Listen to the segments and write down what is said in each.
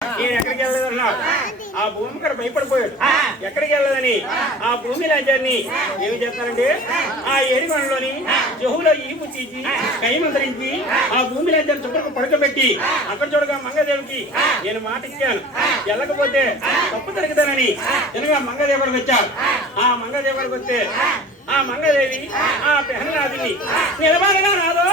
ఈయన ఎక్కడికి వెళ్ళలేదన్నాడు ఆ. భూమి కూడా భయపడిపోయాడు. ఎక్కడికి వెళ్ళదని ఆ భూమి రాజ్యాన్ని ఏమి చేస్తారంటే ఆ. ఏడిగొండలోని జహులో ఈపు తీసి కైమంతరించి ఆ. భూమి రాజ్యాన్ని చుట్టూ పడుకోబెట్టి అక్కడ చూడగా మంగదేవికి నేను మాట ఇచ్చాను. వెళ్ళకపోతే తప్పు జరుగుతానని ఎనగా మంగదేవుడికి వచ్చాడు ఆ. మంగదేవుడికి వస్తే ఆ. మంగదేవి ఆ. పెహనాదిని నిలబడగా నాదో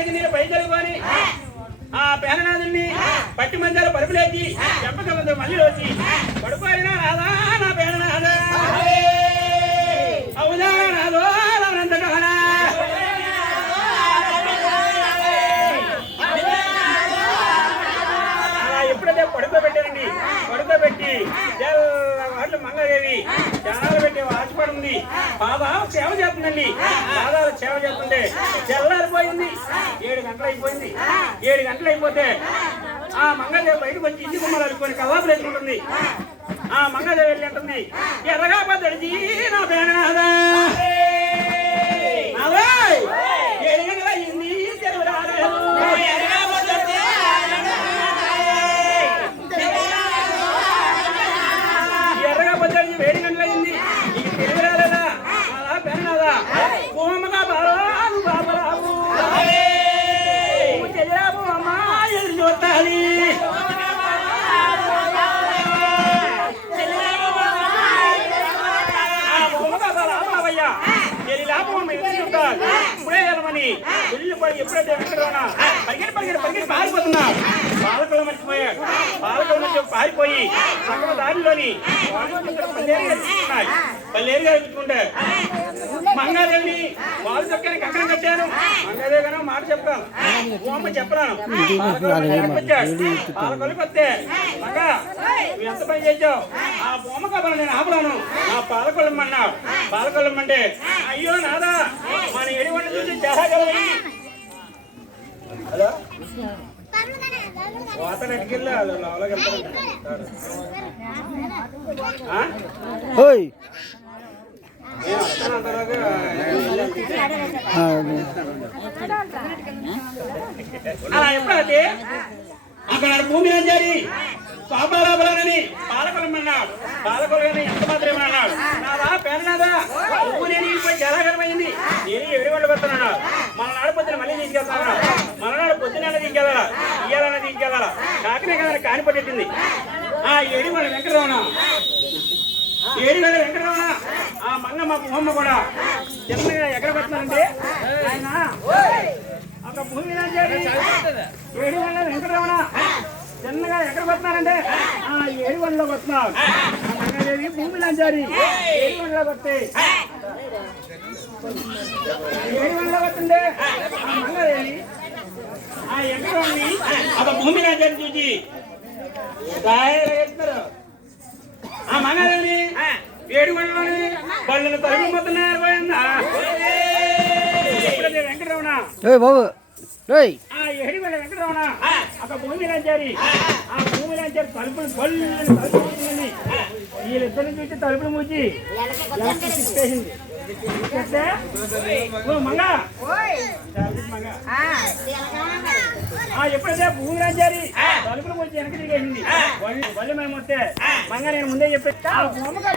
పట్టుకెళ్ళి నేను పై చల్లుకొని ఆ పేననాథుని పట్టి మంచాల పరుపులేసి చెంపకమంతో మళ్ళీ వచ్చి పడుకోయినా రాదా నా పేననాథ అవునా నాదో అనంతదానా అలా ఎప్పుడైతే పడుకోబెట్టారండి పడుకోబెట్టి పెట్టి ఆశపడింది పాదాలు సేవ చేస్తుందండి. పాదాలు సేవ చేస్తుంటే తెల్లారిపోయింది. ఏడు గంటలు అయిపోయింది ఏడు గంటలు అయిపోతే ఆ మంగళదేవి బయటకు వచ్చి ఇంటి గుమ్మలు అనుకొని కవాపులు వేసుకుంటుంది ఆ మంగళదేవి వెళ్ళి అంటుంది ఎర్రగా పద్దడిచి నా పేనాదా. ఏడు గంటలు అయింది తెలుగు రాలేదు ఎర్రగా ఇప్పుడే వెళ్ళమని వెళ్ళి పడి ఎప్పుడైతే వెంకటరమణ పరిగెడి పరిగెడి పరిగెడి పారిపోతున్నా పాలకులు మర్చిపోయాడు పాలకులు మధ్య పారిపోయి సగం దారిలోని పల్లేరుగా తీసుకున్నాయి పల్లేరుగా తీసుకుంటే మంగాదేవిని వాళ్ళు చొక్కానికి అక్కడ కట్టాను. మంగాదేవి గారు మాట చెప్తాను ఓమ్మ చెప్పరాను. పాలకొలికి వస్తే మగా నువ్వు ఎంత పని చేసావు ఆ. బొమ్మ కబల నేను ఆపరాను. నా పాలకొల్లమన్నావు పాలకొల్లమంటే అయ్యో నాదా మన ఎడివండి చూసి చాలా హలో? వాతన ఎట్టుకెళ్ళి వాళ్ళు లోపలికి వెళ్తారు అలా ఎప్పుడైతే అక్కడ భూమి రాజారి అన్నాడు. పాలకొలమన్నాడు పాలకొలని ఎంత మాత్రమే అన్నాడు. నాదా పేరునాదా ఉప్పు నేను ఇప్పుడు చాలా గర్వమైంది నేను ఎవరి వాళ్ళు వస్తున్నాడు మన నాడు పొద్దున మళ్ళీ తీసుకెళ్తాను మన నాడు పొద్దున తీసుకెళ్ళాలా ఇయ్యాలన్నా తీసుకెళ్ళాలా కాకినే కదా కాని పట్టేసింది. ఆ ఏడి వాళ్ళ వెంకటరమణ. ఏడి వెంకటరమణ ఆ మంగ మా మొహమ్మ కూడా చిన్నగా ఎక్కడ పెడుతున్నారంటే ఆయన ఒక భూమి రాజారి ఏడు వందల వెంకటరమణ చిన్నగా ఎక్కడ వస్తున్నారంటే ఆ ఏడు వందలకు వస్తున్నారు మంగళదేవి భూమి లాంచారి ఏడు వందలకు వస్తే ఏడు వందలకు వస్తుండే ఆ మంగళదేవి ఆ ఎక్కడ ఒక భూమి లాంచారి చూసి రాయలు ఎత్తారు ఏడు వందలని పళ్ళను తరిగిపోతున్నారు ఎప్పుడైతే వెంకటరమణ. ఏయ్ బాబు ఏయ్. ఆ ఎడివెల వెంకటరమణ. ఒక భూమి రాజారి ఆ. భూమి రాజారి తలుపులు తలుపులు వీళ్ళిద్దరిని చూసి తలుపులు మూసి తిప్పేసింది మంగ. మంగ. ఆ ఎప్పుడైతే భూమి రాజారి తలుపులు మూసి వెనక్కి తిరిగేసింది వాళ్ళు మేము వస్తే మంగ నేను ముందే చెప్పి ఆ భూమిగా